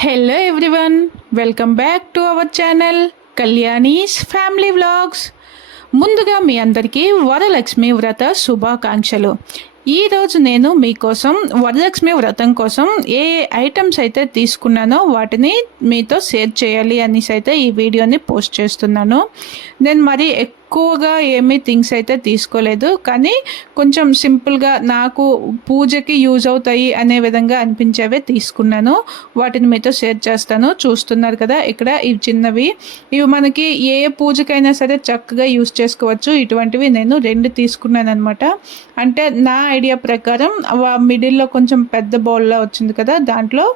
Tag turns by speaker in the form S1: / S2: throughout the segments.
S1: Hello everyone welcome back to our channel Kalyani's family vlogs ముందుగా మీ అందరికీ వరలక్ష్మి వ్రత శుభాకాంక్షలు. ఈరోజు నేను మీకోసం వరలక్ష్మి వ్రతం కోసం ఏ ఐటమ్స్ అయితే తీసుకున్నానో వాటిని మీతో షేర్ చేయాలి అనేసి అయితే ఈ వీడియోని పోస్ట్ చేస్తున్నాను. నేను మరి ఎక్కువగా ఏమీ థింగ్స్ అయితే తీసుకోలేదు. కానీ కొంచెం సింపుల్గా నాకు పూజకి యూజ్ అవుతాయి అనే విధంగా అనిపించేవే తీసుకున్నాను. వాటిని మీతో షేర్ చేస్తాను. చూస్తున్నారు కదా ఇక్కడ ఇవి చిన్నవి. ఇవి మనకి ఏ పూజకైనా సరే చక్కగా యూజ్ చేసుకోవచ్చు. ఇటువంటివి నేను రెండు తీసుకున్నాను అనమాట అంటే నా ఐడియా ప్రకారం మిడిల్లో కొంచెం పెద్ద బౌల్లో వచ్చింది కదా దాంట్లో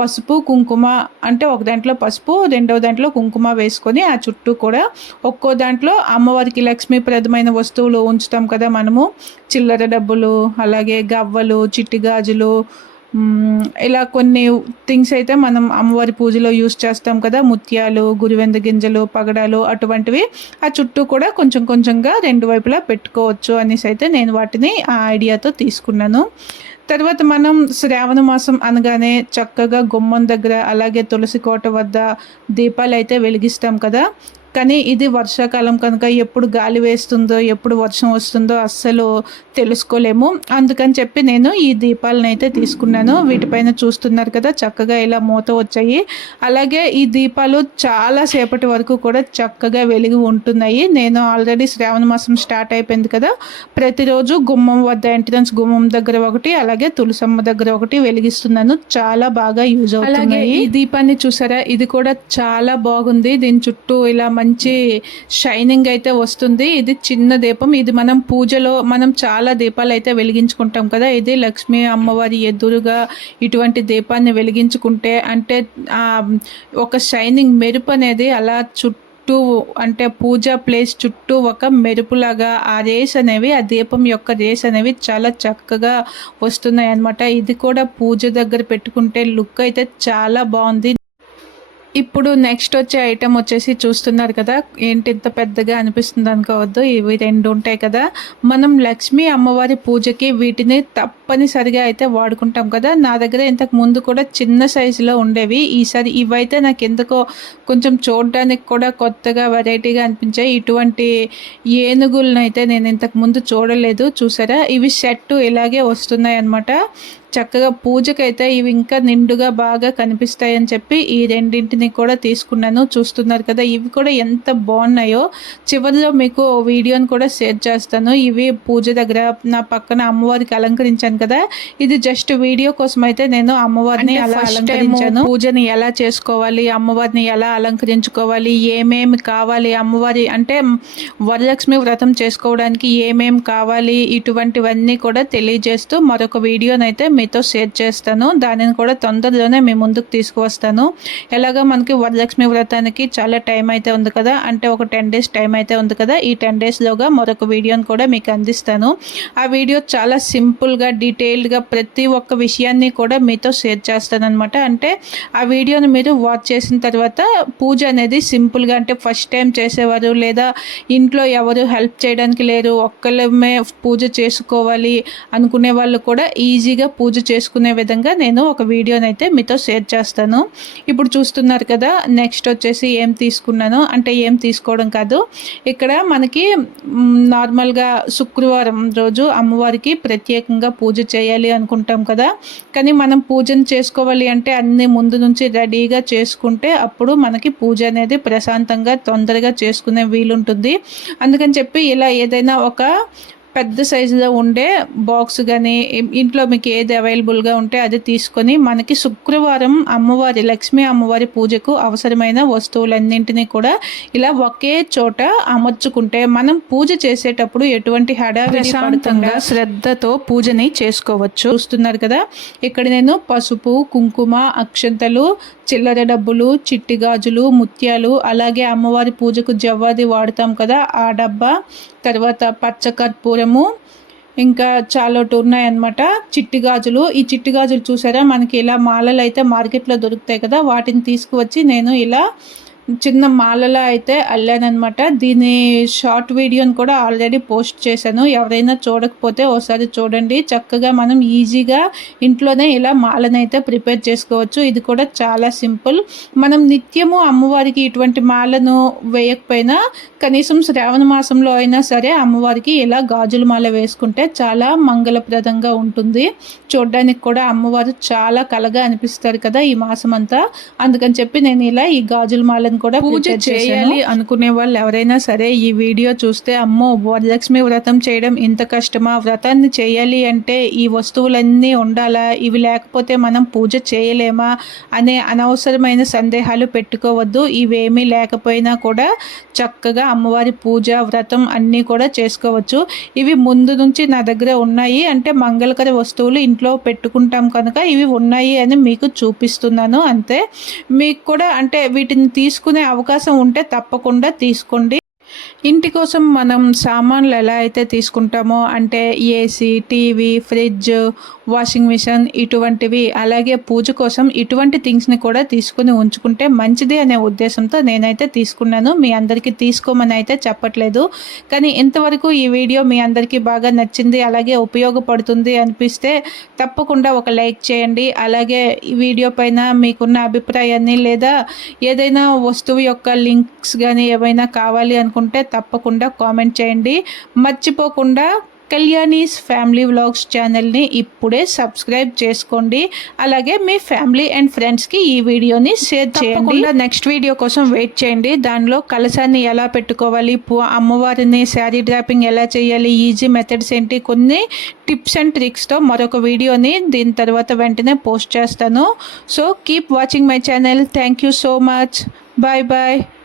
S1: పసుపు కుంకుమ అంటే ఒక దాంట్లో పసుపు రెండవ దాంట్లో కుంకుమ వేసుకొని ఆ చుట్టూ కూడా ఒక్కో దాంట్లో అమ్మవారికి లక్ష్మీప్రదమైన వస్తువులు ఉంచుతాం కదా మనము. చిల్లర డబ్బులు అలాగే గవ్వలు చిట్టి గాజులు ఇలా కొన్ని థింగ్స్ అయితే మనం అమ్మవారి పూజలో యూస్ చేస్తాం కదా. ముత్యాలు గురివెంద గింజలు పగడాలు అటువంటివి. ఆ చుట్టూ కూడా కొంచెం కొంచెంగా రెండు వైపులా పెట్టుకోవచ్చు అనేసి అయితే నేను వాటిని ఆ ఐడియాతో తీసుకున్నాను. తర్వాత మనం శ్రావణ మాసం అనగానే చక్కగా గుమ్మం దగ్గర అలాగే తులసి కోట వద్ద దీపాలు అయితే వెలిగిస్తాం కదా. కానీ ఇది వర్షాకాలం కనుక ఎప్పుడు గాలి వేస్తుందో ఎప్పుడు వర్షం వస్తుందో అస్సలు తెలుసుకోలేము. అందుకని చెప్పి నేను ఈ దీపాలను అయితే తీసుకున్నాను. వీటిపైన చూస్తున్నారు కదా చక్కగా ఇలా మూత వచ్చాయి. అలాగే ఈ దీపాలు చాలా సేపటి వరకు కూడా చక్కగా వెలిగి ఉంటున్నాయి. నేను ఆల్రెడీ శ్రావణ మాసం స్టార్ట్ అయిపోయింది కదా ప్రతిరోజు గుమ్మం వద్ద ఎంట్రన్స్ గుమ్మం దగ్గర ఒకటి అలాగే తులసమ్మ దగ్గర ఒకటి వెలిగిస్తున్నాను. చాలా బాగా యూజ్ అవుతుంది ఈ దీపాన్ని చూసారా? ఇది కూడా చాలా బాగుంది. దీని చుట్టూ ఇలా మంచి షైనింగ్ అయితే వస్తుంది. ఇది చిన్న దీపం. ఇది మనం పూజలో మనం చాలా దీపాలు అయితే వెలిగించుకుంటాం కదా. ఇది లక్ష్మీ అమ్మవారి ఎదురుగా ఇటువంటి దీపాన్ని వెలిగించుకుంటే అంటే ఆ ఒక షైనింగ్ మెరుపు అనేది అలా చుట్టూ చుట్టూ అంటే పూజా ప్లేస్ చుట్టూ ఒక మెరుపులాగా ఆ రేస్ అనేవి ఆ దీపం యొక్క రేస్ అనేవి చాలా చక్కగా వస్తున్నాయి అన్నమాట ఇది కూడా పూజ దగ్గర పెట్టుకుంటే లుక్ అయితే చాలా బాగుంది. ఇప్పుడు నెక్స్ట్ వచ్చే ఐటెం వచ్చేసి చూస్తున్నారు కదా. ఏంటి ఇంత పెద్దగా అనిపిస్తుంది అనుకోవద్దు. ఇవి రెండు ఉంటాయి కదా. మనం లక్ష్మీ అమ్మవారి పూజకి వీటిని తప్పనిసరిగా అయితే వాడుకుంటాం కదా. నా దగ్గర ఇంతకు ముందు కూడా చిన్న సైజులో ఉండేవి. ఈసారి ఇవైతే నాకు ఎందుకో కొంచెం చూడడానికి కూడా కొత్తగా వెరైటీగా అనిపించాయి. ఇటువంటి ఏనుగులను అయితే నేను ఇంతకు ముందు చూడలేదు. చూసారా? ఇవి సెట్ ఇలాగే వస్తున్నాయి అన్నమాట చక్కగా పూజకైతే ఇవి ఇంకా నిండుగా బాగా కనిపిస్తాయని చెప్పి ఈ రెండింటిని కూడా తీసుకున్నాను. చూస్తున్నారు కదా ఇవి కూడా ఎంత బాగున్నాయో. చివరిలో మీకు వీడియోని కూడా షేర్ చేస్తాను. ఇవి పూజ దగ్గర నా పక్కన అమ్మవారికి అలంకరించాను కదా ఇది జస్ట్ వీడియో కోసం అయితే నేను అమ్మవారిని అలా అలంకరించాను. పూజని ఎలా చేసుకోవాలి అమ్మవారిని ఎలా అలంకరించుకోవాలి ఏమేమి కావాలి అమ్మవారి అంటే వరలక్ష్మి వ్రతం చేసుకోవడానికి ఏమేమి కావాలి ఇటువంటివన్నీ కూడా తెలియజేస్తూ మరొక వీడియోనైతే మీతో షేర్ చేస్తాను. దానిని కూడా తొందరలోనే మీ ముందుకు తీసుకువస్తాను. ఎలాగో మనకి వరలక్ష్మి వ్రతానికి చాలా టైం అయితే ఉంది కదా. అంటే ఒక టెన్ డేస్ టైం అయితే ఉంది కదా. ఈ టెన్ డేస్లోగా మరొక వీడియోని కూడా మీకు అందిస్తాను. ఆ వీడియో చాలా సింపుల్గా డీటెయిల్డ్గా ప్రతి ఒక్క విషయాన్ని కూడా మీతో షేర్ చేస్తాను అనమాట అంటే ఆ వీడియోని మీరు వాచ్ చేసిన తర్వాత పూజ అనేది సింపుల్గా అంటే ఫస్ట్ టైం చేసేవారు లేదా ఇంట్లో ఎవరు హెల్ప్ చేయడానికి లేరు ఒక్కళ్ళమే పూజ చేసుకోవాలి అనుకునే వాళ్ళు కూడా ఈజీగా పూజ పూజ చేసుకునే విధంగా నేను ఒక వీడియోని అయితే మీతో షేర్ చేస్తాను. ఇప్పుడు చూస్తున్నారు కదా నెక్స్ట్ వచ్చేసి ఏం తీసుకున్నాను? అంటే ఏం తీసుకోవడం కాదు. ఇక్కడ మనకి నార్మల్గా శుక్రవారం రోజు అమ్మవారికి ప్రత్యేకంగా పూజ చేయాలి అనుకుంటాం కదా. కానీ మనం పూజను చేసుకోవాలి అంటే అన్ని ముందు నుంచి రెడీగా చేసుకుంటే అప్పుడు మనకి పూజ అనేది ప్రశాంతంగా తొందరగా చేసుకునే వీలుంటుంది. అందుకని చెప్పి ఇలా ఏదైనా ఒక పెద్ద సైజులో ఉండే బాక్స్ కానీ ఇంట్లో మీకు ఏది అవైలబుల్గా ఉంటే అది తీసుకొని మనకి శుక్రవారం అమ్మవారి లక్ష్మీ అమ్మవారి పూజకు అవసరమైన వస్తువులన్నింటినీ కూడా ఇలా ఒకే చోట అమర్చుకుంటే మనం పూజ చేసేటప్పుడు ఎటువంటి పడకుండా శ్రద్ధతో పూజని చేసుకోవచ్చు. చూస్తున్నారు కదా? ఇక్కడ నేను పసుపు కుంకుమ అక్షంతలు చిల్లర డబ్బులు చిట్టి గాజులు ముత్యాలు అలాగే అమ్మవారి పూజకు జవ్వాది వాడతాం కదా? ఆ డబ్బా తర్వాత పచ్చ కర్పూరము ఇంకా చాలా ఉన్నాయన్నమాట. చిట్టి గాజులు ఈ చిట్టి గాజులు చూసారా? మనకి ఇలా మాలలు అయితే మార్కెట్లో దొరుకుతాయి కదా? వాటిని తీసుకువచ్చి నేను ఇలా చిన్న మాలలో అయితే అల్లానమాట దీని షార్ట్ వీడియోని కూడా ఆల్రెడీ పోస్ట్ చేశాను. ఎవరైనా చూడకపోతే ఒకసారి చూడండి. చక్కగా మనం ఈజీగా ఇంట్లోనే ఇలా మాలనైతే ప్రిపేర్ చేసుకోవచ్చు. ఇది కూడా చాలా సింపుల్ మనం నిత్యము అమ్మవారికి ఇటువంటి మాలను వేయకపోయినా కనీసం శ్రావణ మాసంలో అయినా సరే అమ్మవారికి ఇలా గాజుల మాల వేసుకుంటే చాలా మంగళప్రదంగా ఉంటుంది. చూడడానికి కూడా అమ్మవారు చాలా కలగా అనిపిస్తారు కదా ఈ మాసం అంతా అందుకని చెప్పి నేను ఇలా ఈ గాజుల మాలను కూడా పూజ చేయాలి అనుకునే వాళ్ళు ఎవరైనా సరే ఈ వీడియో చూస్తే అమ్మో వరలక్ష్మి వ్రతం చేయడం ఇంత కష్టమా? వ్రతాన్ని చేయాలి అంటే ఈ వస్తువులన్నీ ఉండాలా? ఇవి లేకపోతే మనం పూజ చేయలేమా? అనే అనవసరమైన సందేహాలు పెట్టుకోవద్దు. ఇవేమీ లేకపోయినా కూడా చక్కగా అమ్మవారి పూజ వ్రతం అన్నీ కూడా చేసుకోవచ్చు. ఇవి ముందు నుంచి నా దగ్గర ఉన్నాయి. అంటే మంగళకర వస్తువులు ఇంట్లో పెట్టుకుంటాం కనుక ఇవి ఉన్నాయి అని మీకు చూపిస్తున్నాను. అంతే. మీకు కూడా అంటే వీటిని తీసుకునే అవకాశం ఉంటే తప్పకుండా తీసుకోండి. ఇంటి కోసం మనం సామాన్లు ఎలా అయితే తీసుకుంటామో అంటే AC TV fridge washing machine ఇటువంటివి అలాగే పూజ కోసం ఇటువంటి థింగ్స్ని కూడా తీసుకుని ఉంచుకుంటే మంచిది అనే ఉద్దేశంతో నేనైతే తీసుకున్నాను. మీ అందరికీ తీసుకోమని అయితే చెప్పట్లేదు. కానీ ఇంతవరకు ఈ వీడియో మీ అందరికీ బాగా నచ్చింది అలాగే ఉపయోగపడుతుంది అనిపిస్తే తప్పకుండా ఒక లైక్ చేయండి. అలాగే ఈ వీడియో పైన మీకున్న అభిప్రాయాన్ని లేదా ఏదైనా వస్తువు యొక్క లింక్స్ కానీ ఏమైనా కావాలి అనుకుంటే తప్పకుండా కామెంట్ చేయండి. మర్చిపోకుండా కళ్యాణీస్ ఫ్యామిలీ వ్లాగ్స్ ఛానల్ని ఇప్పుడే సబ్స్క్రైబ్ చేసుకోండి. అలాగే మీ ఫ్యామిలీ అండ్ ఫ్రెండ్స్కి ఈ వీడియోని షేర్ చేయండి. నెక్స్ట్ వీడియో కోసం వెయిట్ చేయండి. దానిలో కలశాన్ని ఎలా పెట్టుకోవాలి అమ్మవారిని శారీ డ్రాపింగ్ ఎలా చేయాలి ఈజీ మెథడ్స్ ఏంటి కొన్ని టిప్స్ అండ్ ట్రిక్స్తో మరొక వీడియోని దీని తర్వాత వెంటనే పోస్ట్ చేస్తాను. So keep watching my channel thank you so much bye bye